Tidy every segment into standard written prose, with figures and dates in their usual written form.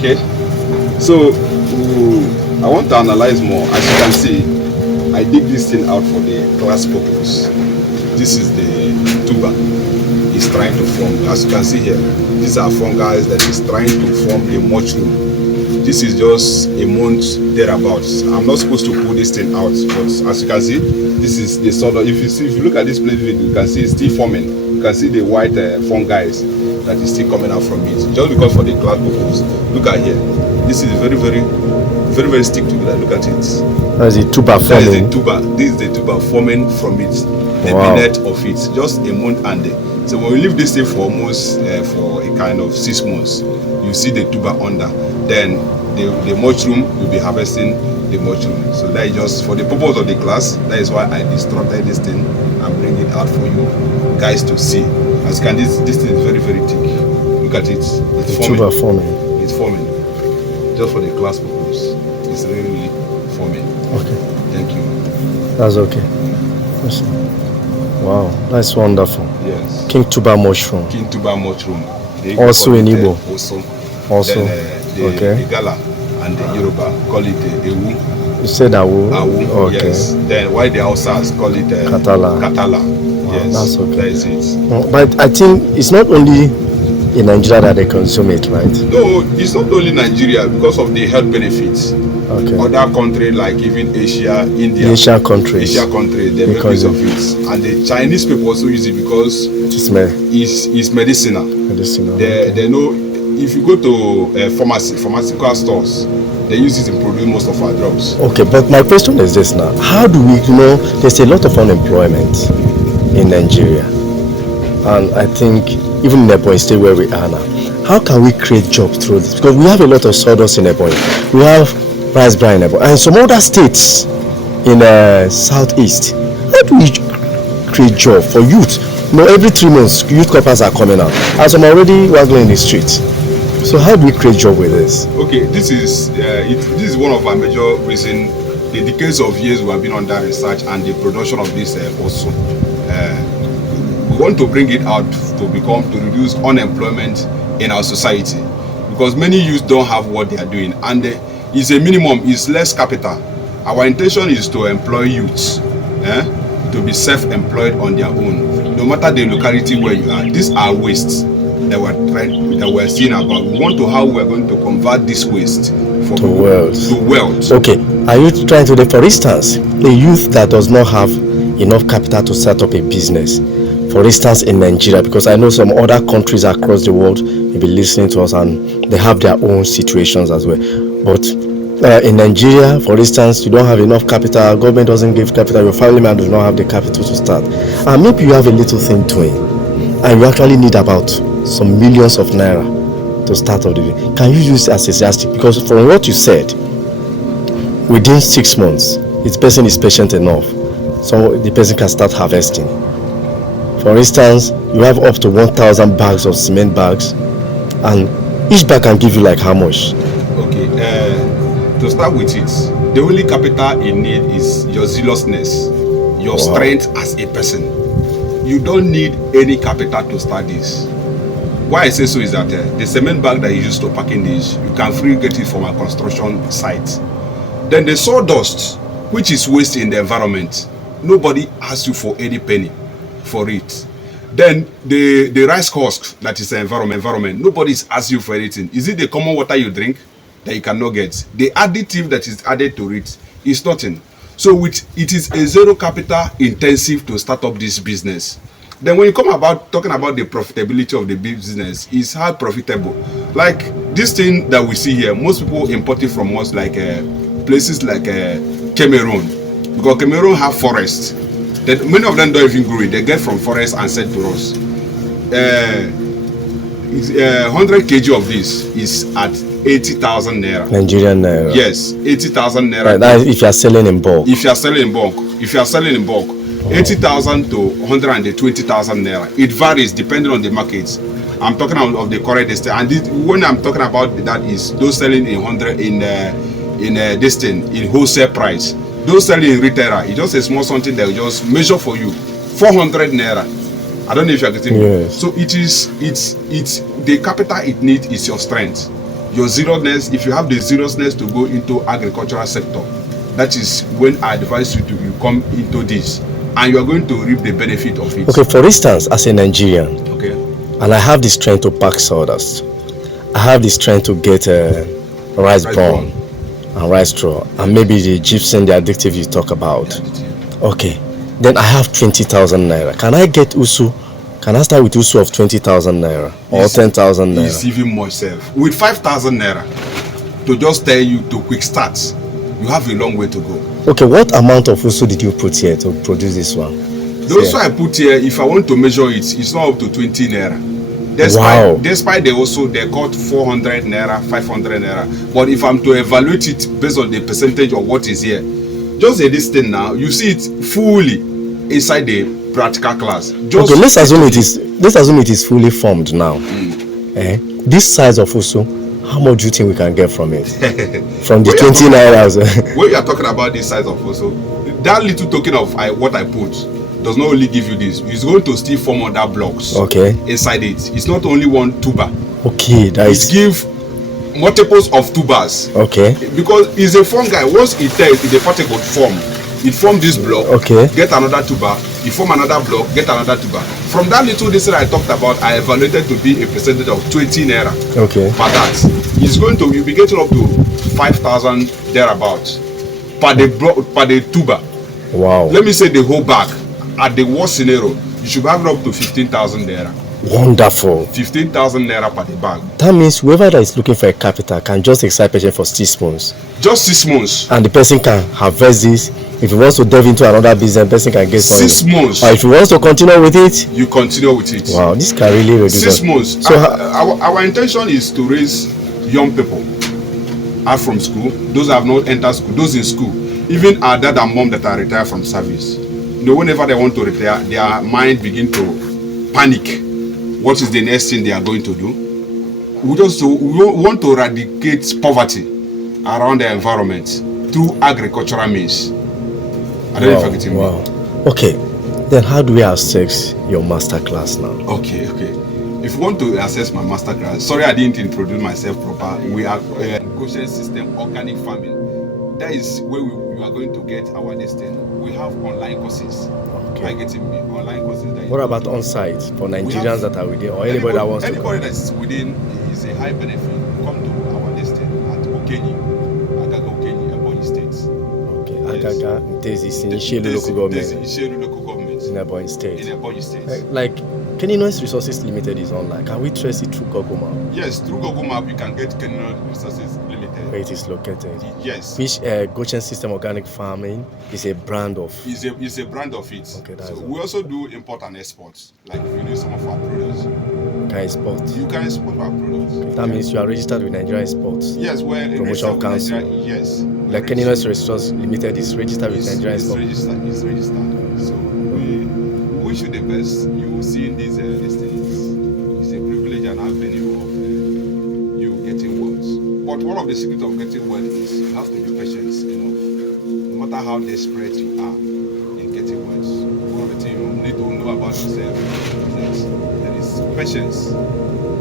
Okay. So I want to analyze more. As you can see, I dig this thing out for the class purpose. This is the tuber. It's trying to form. As you can see here, these are fungi that is trying to form a mushroom. This is just a month thereabouts. I'm not supposed to pull this thing out, but as you can see, this is the sort of. If you look at this place, you can see it's still forming. You can see the white fungi that is still coming out from it. Just because for the class purpose. Look at here. This is very stick together. Look at it. That's a tuber forming. That is the tuber. This is the tuber forming from it. The minute of it. Just a month and a. So when we leave this thing for almost for a kind of 6 months, you see the tuber under. Then the mushroom will be harvesting the mushroom. So that is just for the purpose of the class. That is why I distorted this thing and bring it out for you guys to see. As you can, this thing is very thick. Look at it. It's forming. Tuber forming. It's forming. Just for the class purpose. It's really forming. Okay. Thank you. That's okay. Wow, that's wonderful. Yes. King tuber mushroom. King tuber mushroom. Also in Igbo. Also. Okay. The Gala and the Yoruba call it Ewu. You said Awu? Awu, okay. Yes. Then why the Hausas call it Katala. Katala. Wow, Yes. that's okay. That is it. But I think it's not only in Nigeria that they consume it, right? No, it's not only Nigeria because of the health benefits. Okay. Other countries like even Asia, India. Asian countries. They make use of it. And the Chinese people also use it because it's medicinal. They know if you go to pharmaceutical stores, they use it to produce most of our drugs. Okay, but my question is this now. How do we know there's a lot of unemployment in Nigeria? And I think even in Ebonyi State where we are now, how can we create jobs through this? Because we have a lot of sawdust in Ebonyi. We have rice bran in Ebonyi. And some other states in southeast. How do we create job for youth? Every 3 months, youth corpers are coming out. As I'm already waggling in the streets. So how do we create job with this? Okay, this is one of our major reasons. The decades of years we have been under research and the production of this also. We want to bring it out to reduce unemployment in our society because many youth don't have what they are doing and it's a minimum, it's less capital. Our intention is to employ youths to be self-employed on their own, no matter the locality where you are. These are wastes that we're seeing about. We want to how we're going to convert this waste to wealth. Okay, are you trying to, for instance, a youth that does not have enough capital to set up a business, for instance in Nigeria, because I know some other countries across the world may be listening to us and they have their own situations as well, but in Nigeria, for instance, you don't have enough capital, government doesn't give capital, your family man does not have the capital to start, and maybe you have a little thing doing and you actually need about some millions of naira to start up the business. Can you use it as a yardstick? Because from what you said, within 6 months, the person is patient enough, so the person can start harvesting. For instance, you have up to 1,000 bags of cement bags, and each bag can give you like how much? Okay, to start with it, the only capital you need is your zealousness, your strength as a person. You don't need any capital to start this. Why I say so is that the cement bag that you use to pack in this, you can freely get it from a construction site. Then the sawdust, which is waste in the environment, nobody asks you for any penny for it. Then the rice husk that is the environment, nobody is asking you for anything. Is it the common water you drink that you cannot get? The additive that is added to it is nothing. So it is a zero capital intensive to start up this business. Then when you come about talking about the profitability of the business, it's how profitable. Like this thing that we see here, most people import it from us like places like Cameroon, because Cameroon have forests. That many of them don't even grow it. They get from forest and sell to us. 100 kg of this is at 80,000 naira. Nigerian naira. Yes, 80,000 naira. Right, that if you are selling in bulk. If you are selling in bulk, 80,000 to 120,000 naira. It varies depending on the markets. I'm talking of the current estate, and when I'm talking about that is those selling in wholesale price. Those selling in retailer, it's just a small something that will just measure for you 400 naira. I don't know if you're getting me. Yes. So it's the capital it needs is your strength. Your zealousness, if you have the zealousness to go into agricultural sector, that is when I advise you to come into this, and you are going to reap the benefit of it. Okay, for instance, as a Nigerian, Okay. and I have the strength to pack sawdust, I have the strength to get rice bone and rice straw, and maybe the gypsum, the addictive you talk about. Okay, then I have 20,000 naira. Can I get usu? Can I start with usu of 20,000 naira or 10,000 naira? It's even more safe. With 5,000 naira, to just tell you to quick start, you have a long way to go. Okay, what amount of usu did you put here to produce this one? The usu I put here, if I want to measure it, it's not up to 20 naira. Despite they got 400 naira, 500 naira. But if I'm to evaluate it based on the percentage of what is here, just say this thing now, you see it fully inside the practical class. Just okay, let's assume it is fully formed now. This size of usu, how much do you think we can get from it? From the 20 naira. When you are talking about this size of usu, that little token of what I put does not only give you this, it's going to still form other blocks inside it. It's not only one tuber. Okay, that is. It give multiples of tubers. Okay. Because it's a fungi. Once it tells the particle form, it form this block. Okay. Get another tuber. It form another block. Get another tuber. From that little this I talked about, I evaluated to be a percentage of 20 naira. Okay. For that, it's going to you'll be getting up to 5,000 thereabouts per the tuber. Wow. Let me say the whole bag. At the worst scenario, you should have up to 15,000 naira. Wonderful. 15,000 naira per the bag. That means whoever that is looking for a capital can just excite patient for 6 months. Just 6 months. And the person can harvest this. If he wants to delve into another business, the person can get some. 6 months. Or if he wants to continue with it, you continue with it. Wow, this can really reduce. 6 months. So our intention is to raise young people out from school, those that have not entered school, those in school, even our dad and mom that are retired from service. You know, whenever they want to retire, their mind begin to panic. What is the next thing they are going to do? We want to eradicate poverty around the environment through agricultural means. I don't know if I'm getting me. Okay, then how do we access your master class now? Okay. If you want to access my master class, sorry I didn't introduce myself proper. We are cultivation system, organic farming. That is where you are going to get our destiny. We have online courses. Okay. Getting me online courses. What about on-site for Nigerians that are within, or anybody that wants to come? Anybody that's within is a high benefit. Come to our destiny at Okenyi, Agaga Okenyi, Ebonyi State. Okay, Agaga, this is in Ishelu local government. Ishelu local government. In Ebonyi State. In Ebonyi State. Like Kenino's Resources Limited is online. Can we trace it through Google Map? Yes, through Google Map you can get Kenino Resources Limited. Where it is located. Yes. Which Goshen System Organic Farming is a brand of. Is a brand of it. Okay, that's so we also do import and export. Like if you need some of our products. Can export. You can export our products. Okay, that means you are registered with Nigerian Exports. Yes, well, Promotion Council. Yes. Like Kenino's Resources Limited is registered with Nigerian Exports. It's registered. So we wish you the best. You will see in these things. It's a privilege and avenue of you getting words. But one of the secrets of getting wealth is you have to be patient enough. No matter how desperate you are in getting wealth. One of the things you need to know about yourself is that there is patience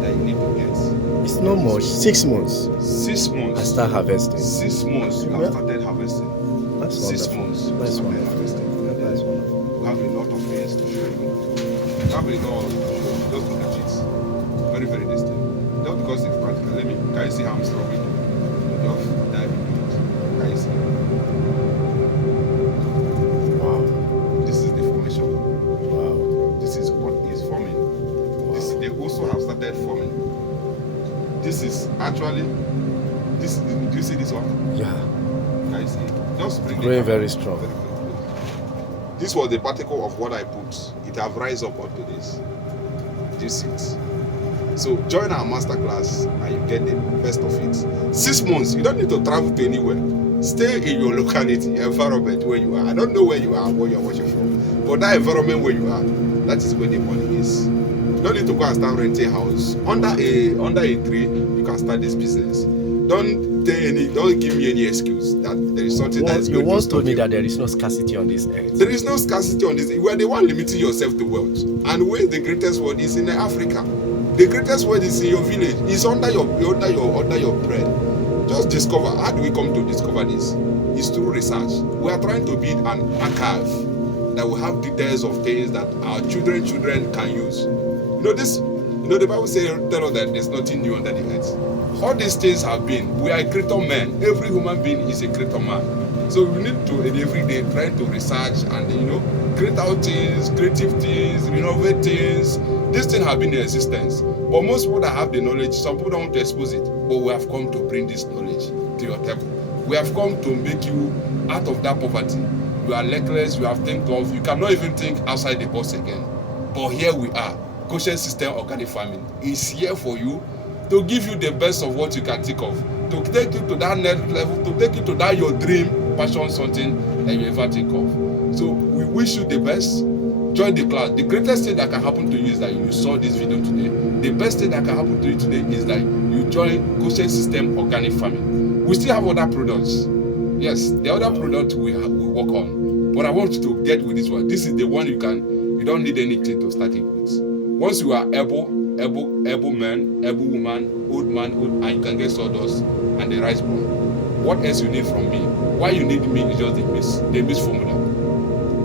that you need to get. It's not much. 6 months. 6 months. I start harvesting. 6 months you have started harvesting. That's 6 wonderful. months. That's wonderful. That's wonderful. We have a lot of things to show you. We have a lot. Just look at it. Very, very distant. Just because it's practical. Can you see how I'm struggling? Just dive into it. Can you see? Wow. This is the formation. Wow. This is what is forming. Wow. They also have started forming. This is actually. Do you see this one? Yeah. Can you see? Just bring Growing it. very strong. This was the particle of what I put. It have rise up onto this. Do you see it? So join our masterclass and you get the best of it. 6 months, you don't need to travel to anywhere. Stay in your locality, environment where you are. I don't know where you are, where you are watching from, but that environment where you are, that is where the money is. You don't need to go and start renting a house. Under a tree, you can start this business. don't give me any excuse that there is something that is You going to once stop told me you. that there is no scarcity on this earth. There is no scarcity on this. You are the one limiting yourself to wealth. And where the greatest wealth is in Africa. The greatest wealth is in your village. It's under your bread. Just discover. How do we come to discover this? It's through research. We are trying to build an archive that will have details of things that our children can use. The Bible tell us that there's nothing new under the earth. All these things have been. We are a creator man. Every human being is a creator man. So we need to every day try to research and create out things, creative things, innovate things. These things have been in existence. But most people that have the knowledge, some people don't want to expose it. But we have come to bring this knowledge to your table. We have come to make you out of that poverty. You are legless, you have think of, you cannot even think outside the box again. But here we are. Cultivation system organic farming is here for you to give you the best of what you can think of, to take you to that next level, to take you to that your dream, passion, something that you ever think of. So we wish you the best. Join the class. The greatest thing that can happen to you is that you saw this video today. The best thing that can happen to you today is that you join cultivation system organic farming. We still have other products. Yes, the other product we work on. But I want you to get with this one. This is the one you don't need anything to start it with. Once you are able man, able woman, old man, and you can get sawdust and the rice bone. What else you need from me? Why you need me is just the mix formula.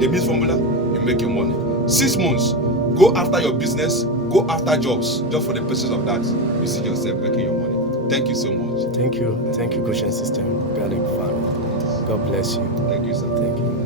The mix formula, you make your money. 6 months, go after your business, go after jobs, just for the purpose of that. You see yourself making your money. Thank you so much. Thank you, cultivation system organic farming. God bless you. Thank you, sir. Thank you.